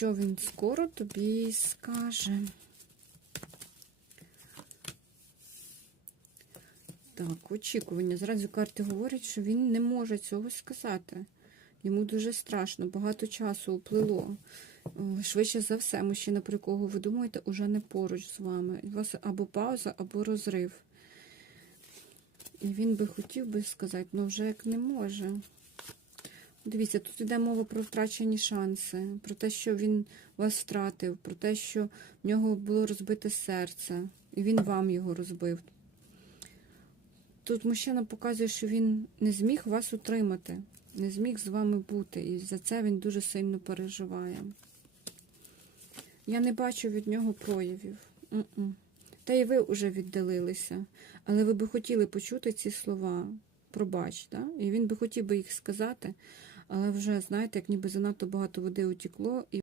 що він скоро тобі скаже. Так, очікування. Зразу карти говорять, що він не може цього сказати. Йому дуже страшно, багато часу уплило. Швидше за все, мужчина, про якого ви думаєте, уже не поруч з вами. У вас або пауза, або розрив. І він би хотів би сказати, але вже як не може. Дивіться, тут йде мова про втрачені шанси, про те, що він вас втратив, про те, що в нього було розбите серце, і він вам його розбив. Тут мужчина показує, що він не зміг вас утримати, не зміг з вами бути, і за це він дуже сильно переживає. Я не бачу від нього проявів. М-м. Та й ви вже віддалилися, але ви би хотіли почути ці слова. Пробач, да? і він би хотів би їх сказати, але вже, знаєте, як ніби занадто багато води утікло. і